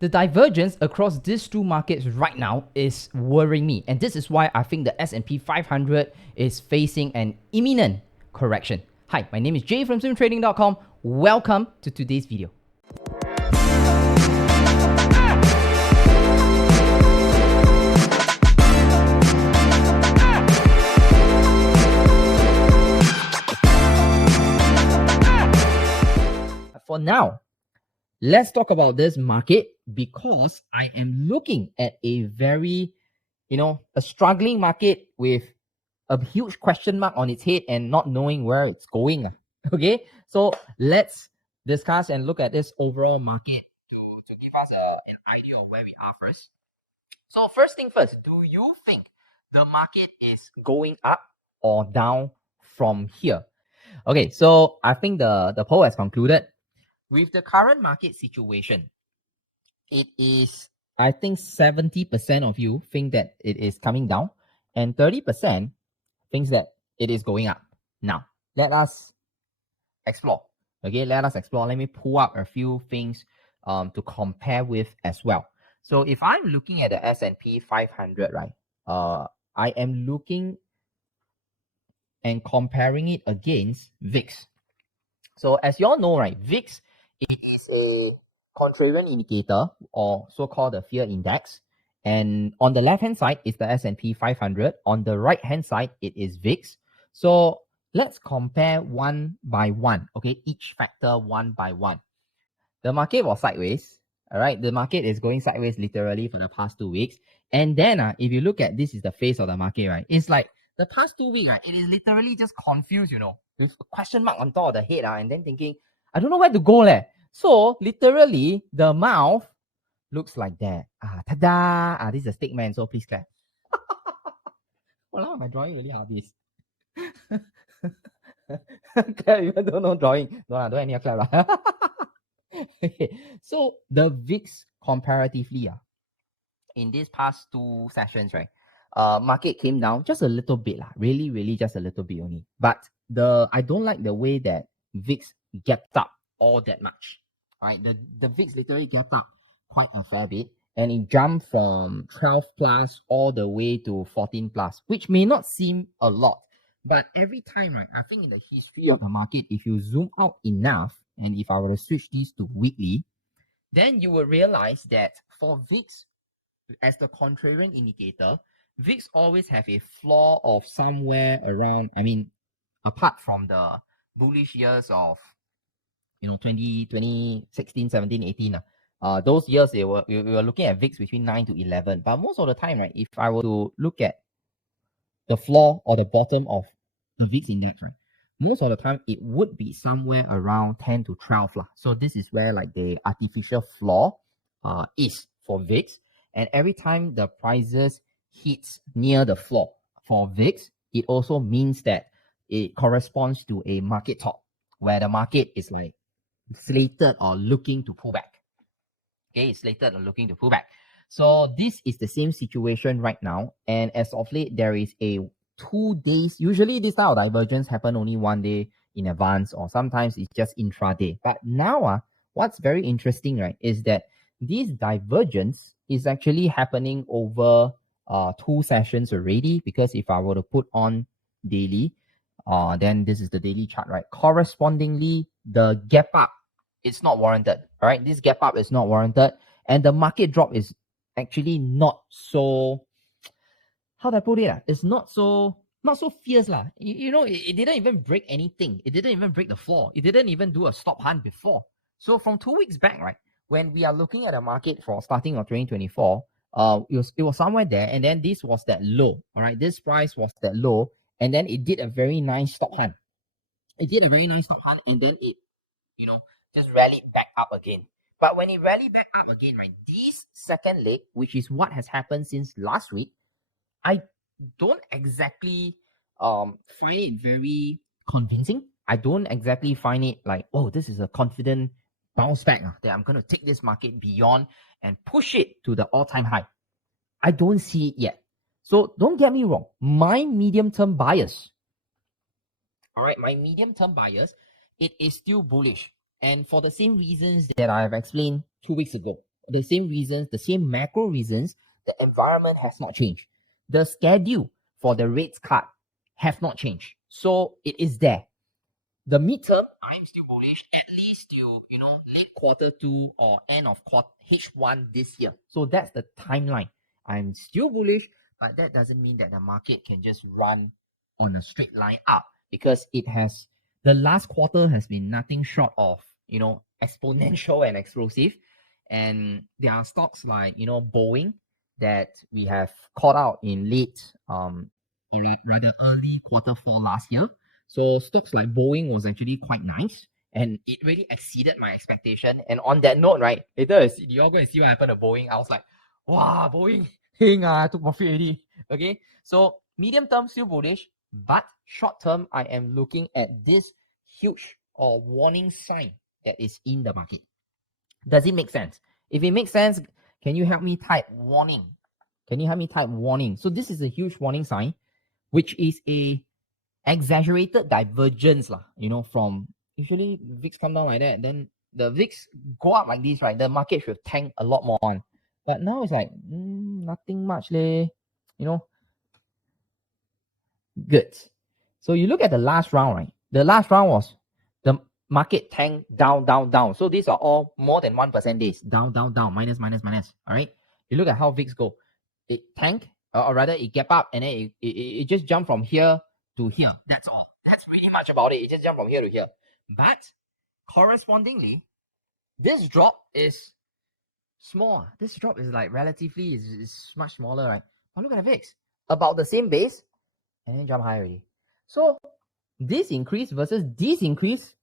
The divergence across these two markets right now is worrying me, and this is why I think the S&P 500 is facing an imminent correction. Hi, my name is Jay from swimtrading.com. Welcome to today's video. For now, let's talk about this market because I am looking at a very, a struggling market with a huge question mark on its head and not knowing where it's going. Okay, so let's discuss and look at this overall market to give us an idea of where we are first. So first thing first, do you think the market is going up or down from here? Okay, so I think the poll has concluded. With the current market situation, it is, I think 70% of you think that it is coming down and 30% thinks that it is going up. Now, let us explore. Okay, let us explore. Let me pull up a few things to compare with as well. So if I'm looking at the S&P 500, right, I am looking and comparing it against VIX. So as you all know, right, VIX, it is a contrarian indicator or so-called the fear index. And on the left-hand side is the S&P 500. On the right-hand side, it is VIX. So let's compare one by one, okay? Each factor one by one. The market was sideways, all right? The market is going sideways literally for the past 2 weeks. And then if you look at this is the face of the market, right? It's like the past 2 weeks, right? It is literally just confused, with a question mark on top of the head, and then thinking, I don't know where to go, leh. So literally, the mouth looks like that. Ta-da! This is a stick man, so please clap. Wow, my drawing really hard this. Clap, even don't know drawing. Don't any clap. Okay, so the VIX comparatively, in these past 2 sessions, right, market came down just a little bit, really just a little bit only. But I don't like the way that VIX gapped up all that much. All right, the VIX literally gapped up quite a fair bit, and it jumped from 12 plus all the way to 14 plus, which may not seem a lot, but every time, right, I think in the history of the market, if you zoom out enough, and if I were to switch these to weekly, then you will realize that for VIX, as the contrarian indicator, VIX always have a floor of somewhere around, apart from the bullish years of 2016, 17, 18, those years we were looking at VIX between 9 to 11. But most of the time, right, if I were to look at the floor or the bottom of the VIX index, right, most of the time it would be somewhere around 10 to 12. So this is where like the artificial floor is for VIX. And every time the prices hits near the floor for VIX, it also means that it corresponds to a market top where the market is like slated or looking to pull back. Okay, it's slated or looking to pull back. So this is the same situation right now. And as of late, there is a 2 days. Usually this type of divergence happen only 1 day in advance, or sometimes it's just intraday. But now, what's very interesting, right, is that this divergence is actually happening over 2 sessions already. Because if I were to put on daily, then this is the daily chart, right? Correspondingly, the gap up, it's not warranted. All right, this gap up is not warranted, and the market drop is actually not so, how do I put it? It's not so fierce. It didn't even break anything. It didn't even break the floor. It didn't even do a stop hunt before. So from 2 weeks back, right, when we are looking at the market for starting of 2024, it was somewhere there, and then this was that low. All right, this price was that low, and then it did a very nice stop hunt. And then it, just rallied back up again. But when it rallied back up again, right, this second leg, which is what has happened since last week, I don't exactly find it very convincing. I don't exactly find it like, oh, this is a confident bounce back that I'm going to take this market beyond and push it to the all-time high. I don't see it yet. So don't get me wrong. My medium-term bias, all right, it is still bullish. And for the same reasons that I have explained 2 weeks ago. the same reasons, the same macro reasons, the environment has not changed. The schedule for the rates cut have not changed. So it is there. The midterm, I'm still bullish, at least till, late quarter two or end of quarter H1 this year. So that's the timeline. I'm still bullish, but that doesn't mean that the market can just run on a straight line up, because the last quarter has been nothing short of, exponential and explosive. And there are stocks like, Boeing that we have caught out in late, rather early quarter four last year. So stocks like Boeing was actually quite nice, and it really exceeded my expectation. And on that note, right, later you're going to see what happened to Boeing. I was like, wow, Boeing, I took profit already. Okay, so medium term still bullish, but short term I am looking at this huge or warning sign that is in the market. Does it make sense? If it makes sense, can you help me type warning? Can you help me type warning? So this is a huge warning sign, which is a exaggerated divergence lah, from usually VIX come down like that, then the VIX go up like this, right? The market should tank a lot more on. But now it's like, nothing much leh, good. So you look at the last round, right? The last round was the market tank down, down, down. So these are all more than 1% days. Down, down, down, minus, minus, minus. All right. You look at how VIX go. It tank, or rather it gap up, and then it just jumped from here to here. That's all. That's pretty much about it. It just jumped from here to here. But correspondingly, this drop is small. This drop is like relatively is much smaller, right? But look at the VIX. About the same base, and then jump high already. So this increase versus this increase,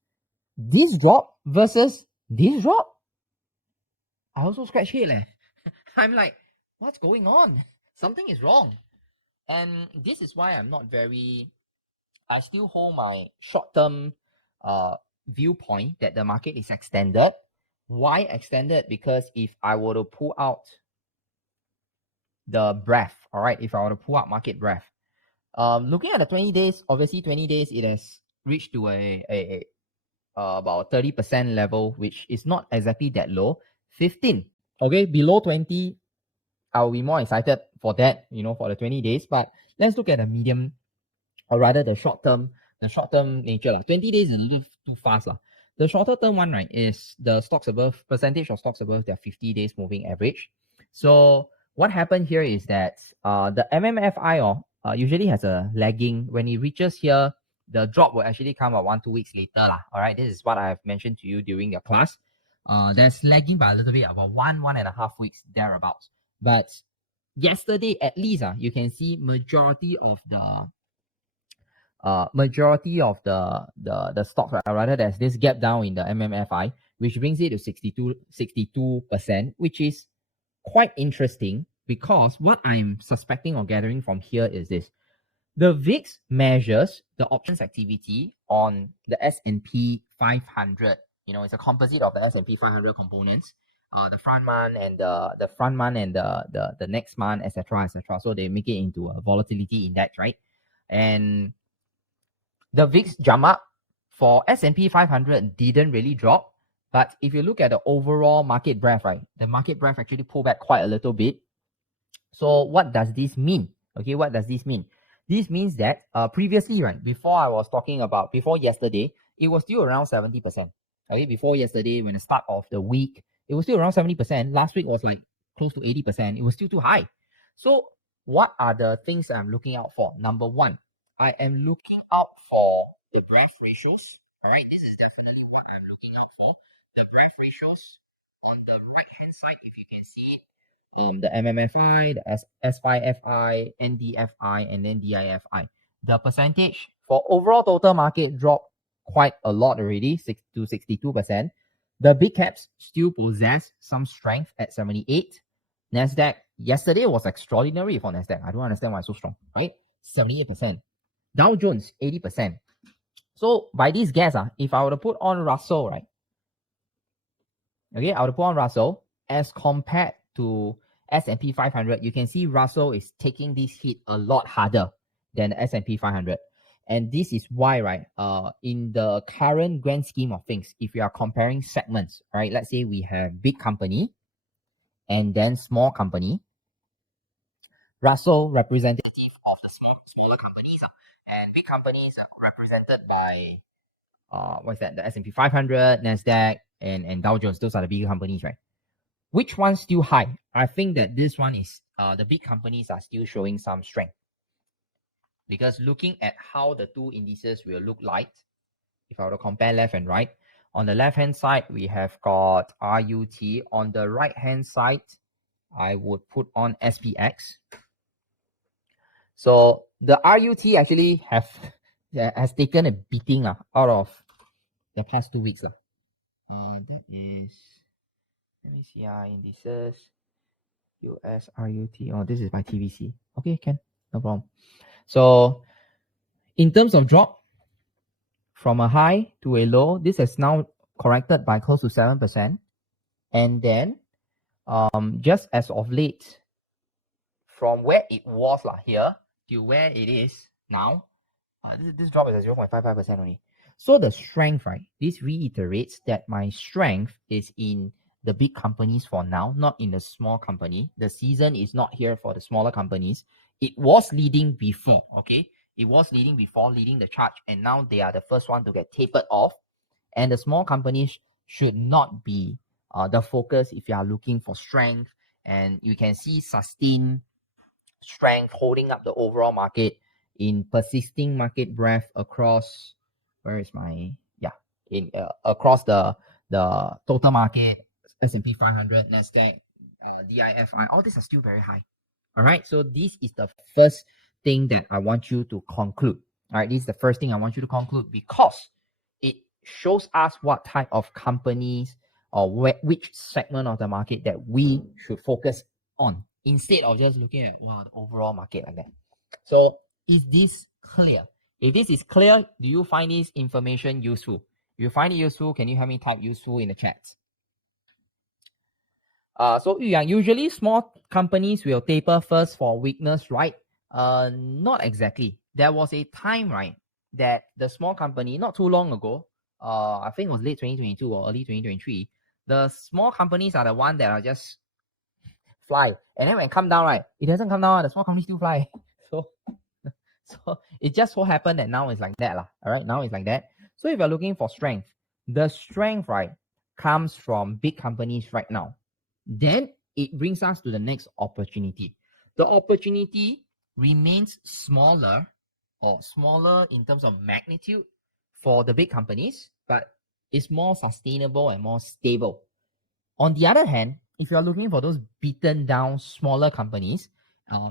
this drop versus this drop. I also scratch head leh. I'm like, what's going on? Something is wrong. And this is why I still hold my short-term viewpoint that the market is extended. Why extended? Because if I were to pull out the breadth, all right, if I were to pull out market breadth, looking at the 20 days, obviously 20 days, it has reached to about 30% level, which is not exactly that low. 15, okay, below 20, I'll be more excited for that, for the 20 days. But let's look at the medium, or rather the short term nature. 20 days is a little too fast. The shorter term one, right, is the percentage of stocks above their 50 days moving average. So what happened here is that the MMFI usually has a lagging. When it reaches here, the drop will actually come about 1-2 weeks later. All right, this is what I have mentioned to you during your class. There's lagging by a little bit, about 1.5 weeks thereabouts. But yesterday, at least, you can see majority of the stocks, right? Rather, there's this gap down in the MMFI, which brings it to 62%, which is quite interesting, because what I'm suspecting or gathering from here is this. The VIX measures the options activity on the S&P 500. It's a composite of the S&P 500 components, the front month and the next month, etc., etc. So they make it into a volatility index, right? And the VIX jump up. For S&P 500 didn't really drop, but if you look at the overall market breadth, right, the market breadth actually pulled back quite a little bit. So what does this mean? Okay, what does this mean? This means that previously, right, before yesterday, it was still around 70%. Okay, before yesterday, when the start of the week, it was still around 70%. Last week was like close to 80%. It was still too high. So what are the things I'm looking out for? Number one, I am looking out for the breadth ratios. All right, this is definitely what I'm looking out for. The breadth ratios on the right hand side, if you can see it, the MMFI, the S5FI, NDFI, and then DIFI. The percentage for overall total market dropped quite a lot already, 62%. The big caps still possess some strength at 78. Nasdaq yesterday was extraordinary for Nasdaq. I don't understand why it's so strong, right? 78%. Dow Jones 80%. So by this guess, if I were to put on Russell, right? Okay, I would put on Russell as compared to S&P 500. You can see Russell is taking this hit a lot harder than the S&P 500. And this is why, right, in the current grand scheme of things, if you are comparing segments, right, let's say we have big company, and then small company. Russell representative of the smaller companies, and big companies are represented by what's that? The S&P 500, Nasdaq, and Dow Jones. Those are the bigger companies, right? Which one's still high? I think that this one is the big companies are still showing some strength, because looking at how the two indices will look like, if I were to compare left and right, on the left hand side we have got RUT. On the right hand side, I would put on SPX. So the RUT actually has taken a beating out of the past 2 weeks. That is, let me see, indices, US RUT. Oh, this is by TVC. Okay, can, no problem. So in terms of drop from a high to a low, this has now corrected by close to 7%. And then just as of late, from where it was here to where it is now, this drop is at 0.55% only. So the strength, right? This reiterates that my strength is in the big companies for now, not in the small company. The season is not here for the smaller companies. It was leading before, okay? It was leading before, leading the charge, and now they are the first one to get tapered off. And the small companies should not be the focus if you are looking for strength. And you can see sustained strength holding up the overall market in persisting market breadth across, where is my, in across the total market, S&P 500, Nasdaq, DIFI, all these are still very high. All right, so this is the first thing that I want you to conclude. All right, this is the first thing I want you to conclude, because it shows us what type of companies or which segment of the market that we should focus on, instead of just looking at the overall market like that. So is this clear? If this is clear, do you find this information useful? If you find it useful, can you help me type useful in the chat? So yeah, usually small companies will taper first for weakness, right? Not exactly. There was a time, right, that the small company, not too long ago, I think it was late 2022 or early 2023, the small companies are the one that are just fly. And then when it come down, right, it doesn't come down, the small companies still fly. So it just so happened that now it's like that. All right, now it's like that. So if you're looking for strength, the strength, right, comes from big companies right now. Then it brings us to the next opportunity. The opportunity remains smaller, or smaller in terms of magnitude for the big companies, but it's more sustainable and more stable. On the other hand, if you're looking for those beaten down smaller companies,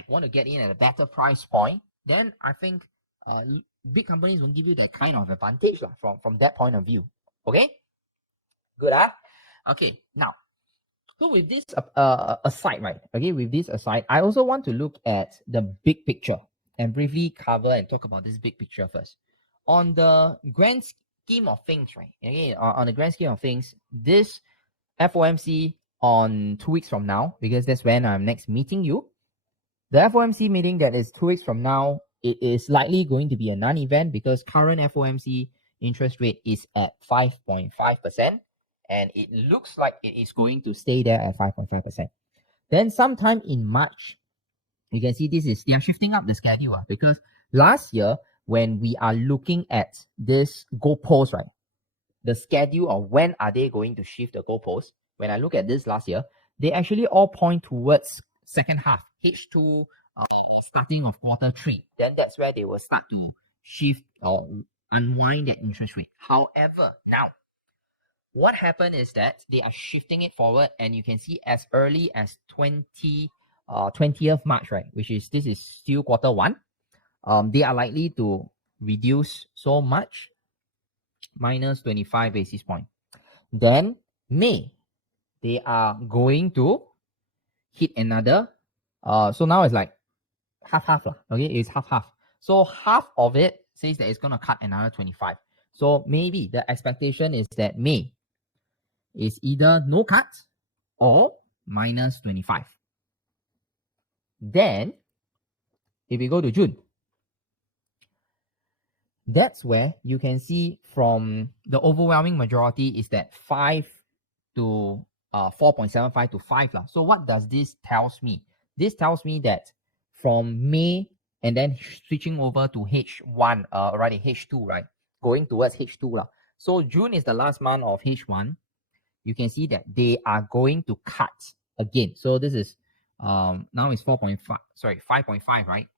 want to get in at a better price point, then I think big companies will give you that kind of advantage from that point of view. Okay? Good, Okay, now, so with this aside, right? Okay, with this aside, I also want to look at the big picture and briefly cover and talk about this big picture first. On the grand scheme of things, right? Okay, on the grand scheme of things, this FOMC on 2 weeks from now, because that's when I'm next meeting you. The FOMC meeting that is 2 weeks from now, it is likely going to be a non-event, because current FOMC interest rate is at 5.5%, and it looks like it is going to stay there at 5.5%. Then sometime in March, you can see they are shifting up the schedule, because last year when we are looking at this goalpost, right, the schedule of when are they going to shift the goalpost, when I look at this last year, they actually all point towards second half, H2, starting of quarter 3. Then that's where they will start to shift or unwind that interest rate. However, now, what happened is that they are shifting it forward, and you can see as early as 20th March, right, this is still quarter 1. They are likely to reduce so much, minus 25 basis point. Then May, they are going to hit another. So now it's like half. Okay, it's half. So half of it says that it's going to cut another 25. So maybe the expectation is that May is either no cut or minus 25. Then if we go to June, that's where you can see from the overwhelming majority is that 5 to 4.75 to 5 lah. So what does this tells me? This tells me that from May and then switching over to H1, already H2, right? Going towards H2 lah. So June is the last month of H1. You can see that they are going to cut again. So this is now it's 4.5, sorry, 5.5, right?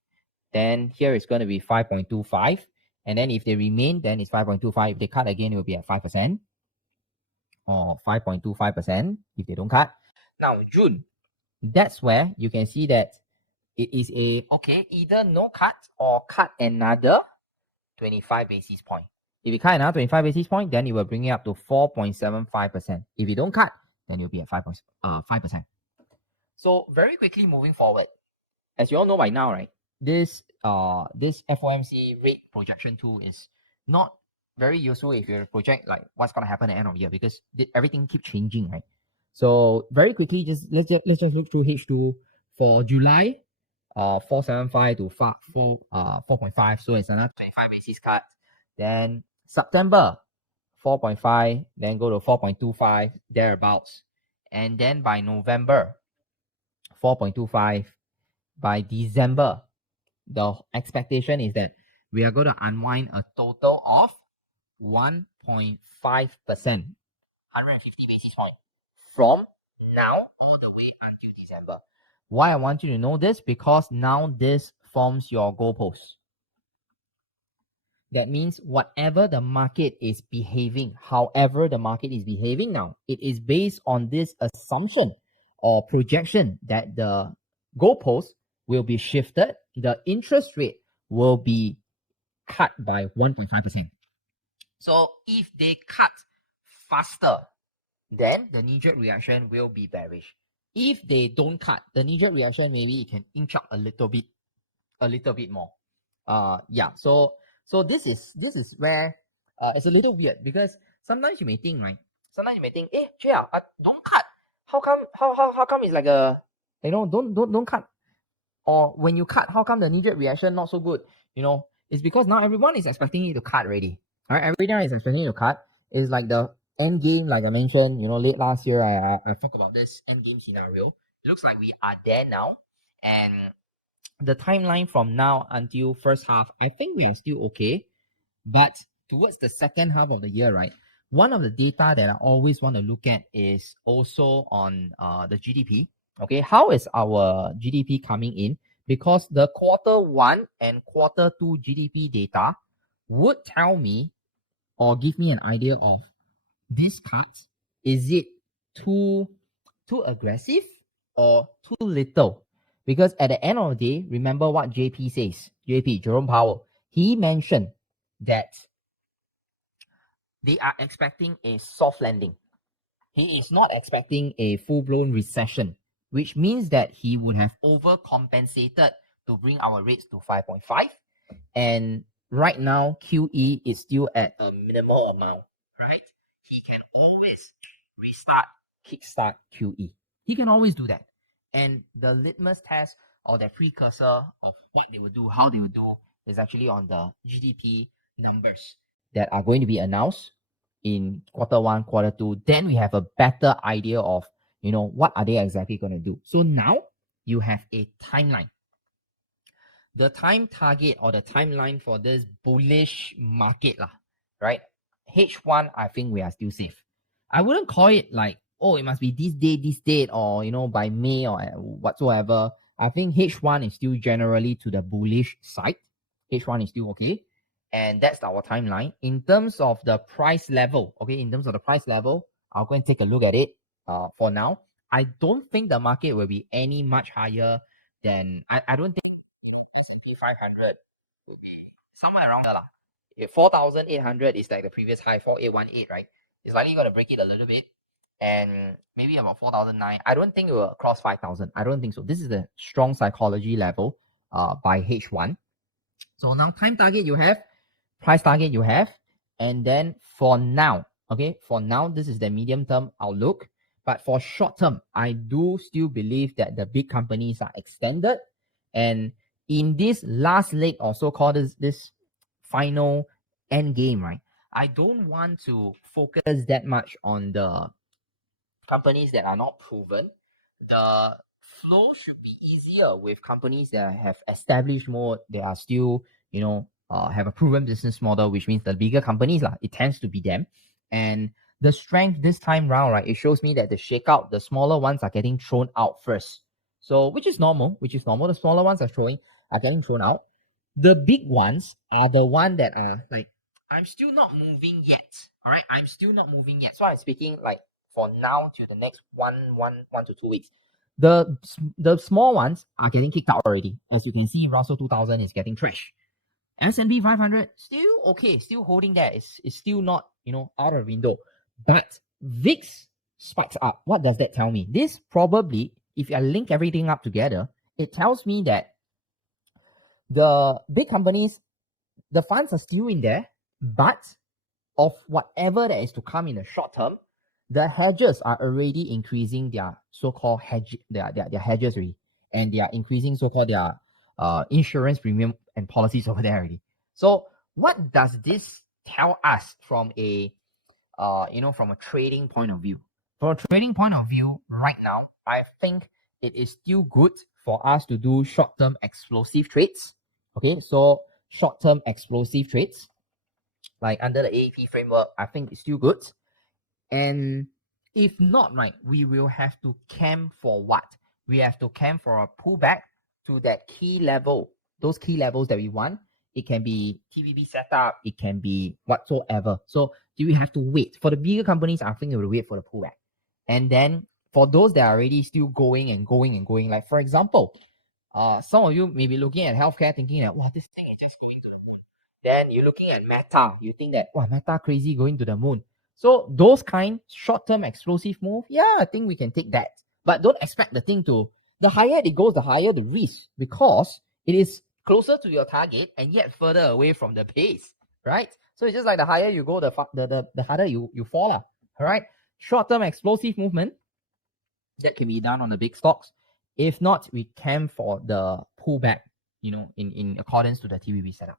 Then here it's going to be 5.25. And then if they remain, then it's 5.25. If they cut again, it will be at 5% or 5.25% if they don't cut. Now, June, that's where you can see that it is either no cut or cut another 25 basis point. If you cut another 25 basis point, then it will bring it up to 4.75%. If you don't cut, then you'll be at 5%. So very quickly moving forward, as you all know by now, right? This FOMC rate projection tool is not very useful if you project like what's gonna happen at the end of the year because everything keeps changing, right? So very quickly, let's just look through H2 for July, 4.75 to 4.5. So it's another 25 basis cut. Then September, 4.5, then go to 4.25 thereabouts, and then by November, 4.25. By December, the expectation is that we are going to unwind a total of 1.5%, 150 basis points from now all the way until December. Why I want you to know this? Because now this forms your goalpost. That means whatever the market is behaving, however the market is behaving now, it is based on this assumption or projection that the goalpost will be shifted, the interest rate will be cut by 1.5%. So if they cut faster, then the knee-jerk reaction will be bearish. If they don't cut, the knee-jerk reaction maybe it can inch up a little bit more. Yeah. So this is where it's a little weird because sometimes you may think, right? Sometimes you may think, Jia, don't cut. How come it's like a don't cut? Or when you cut, how come the knee-jerk reaction not so good? It's because now everyone is expecting you to cut already. All right, everyone is expecting you to cut. It's like the end game, like I mentioned, late last year, I talked about this end game scenario. It looks like we are there now. And the timeline from now until first half, I think we are still okay. But towards the second half of the year, right? One of the data that I always want to look at is also on the GDP. Okay, how is our GDP coming in? Because the quarter 1 and quarter 2 GDP data would tell me or give me an idea of this cut. Is it too aggressive or too little? Because at the end of the day, remember what JP says. JP, Jerome Powell, he mentioned that they are expecting a soft landing. He is not expecting a full-blown recession, which means that he would have overcompensated to bring our rates to 5.5. And right now, QE is still at a minimal amount, right? He can always kickstart QE. He can always do that. And the litmus test or the precursor of what they will do, how they will do, is actually on the GDP numbers that are going to be announced in quarter 1, quarter 2. Then we have a better idea of, what are they exactly going to do. So now you have a timeline. The time target or the timeline for this bullish market, right? H1, I think we are still safe. I wouldn't call it like, it must be this date, or, by May or whatsoever. I think H1 is still generally to the bullish side. H1 is still okay. And that's our timeline. In terms of the price level, I'll go and take a look at it for now. I don't think the market will be any much higher than, I don't think S&P 500 will be somewhere around there. If 4,800 is like the previous high, 4,818, right? It's likely going to break it a little bit. And maybe about 4,009. I don't think it will cross 5,000. I don't think so. This is the strong psychology level by H1. So now time target you have, price target you have. And then for now, this is the medium term outlook. But for short term, I do still believe that the big companies are extended. And in this last leg, or so-called this final end game, right? I don't want to focus that much on the companies that are not proven, the flow should be easier with companies that have established more. They are still, have a proven business model, which means the bigger companies, it tends to be them. And the strength this time round, right, it shows me that the shakeout, the smaller ones are getting thrown out first. So, which is normal. The smaller ones are getting thrown out. The big ones are the one that are like, I'm still not moving yet. All right, I'm still not moving yet. So I'm speaking like for now to the next one to 2 weeks. The small ones are getting kicked out already. As you can see, Russell 2000 is getting trashed. S&P 500 still okay, still holding there. It's still not out of the window. But VIX spikes up. What does that tell me? This probably, if I link everything up together, it tells me that the big companies, the funds are still in there, but of whatever that is to come in the short term, the hedges are already increasing their so-called their hedges already, and they are increasing so-called their insurance premium and policies over there already. So what does this tell us from a from a trading point of view? From a trading point of view, right now, I think it is still good for us to do short-term explosive trades. Okay, so short-term explosive trades, like under the AEP framework, I think it's still good. And if not, right, we will have to camp for what? We have to camp for a pullback to that key level, those key levels that we want. It can be TVB setup, it can be whatsoever. So do we have to wait? For the bigger companies, I think they will wait for the pullback. And then for those that are already still going and going and going, like for example, some of you may be looking at healthcare thinking that, wow, this thing is just going to the moon. Then you're looking at Meta, you think that, wow, Meta crazy going to the moon. So those kind short-term explosive move, yeah, I think we can take that. But don't expect the thing to, the higher it goes, the higher the risk, because it is closer to your target and yet further away from the base, right? So it's just like the higher you go, the harder you fall. All right. Short-term explosive movement, that can be done on the big stocks. If not, we camp for the pullback, in accordance to the TVB setup.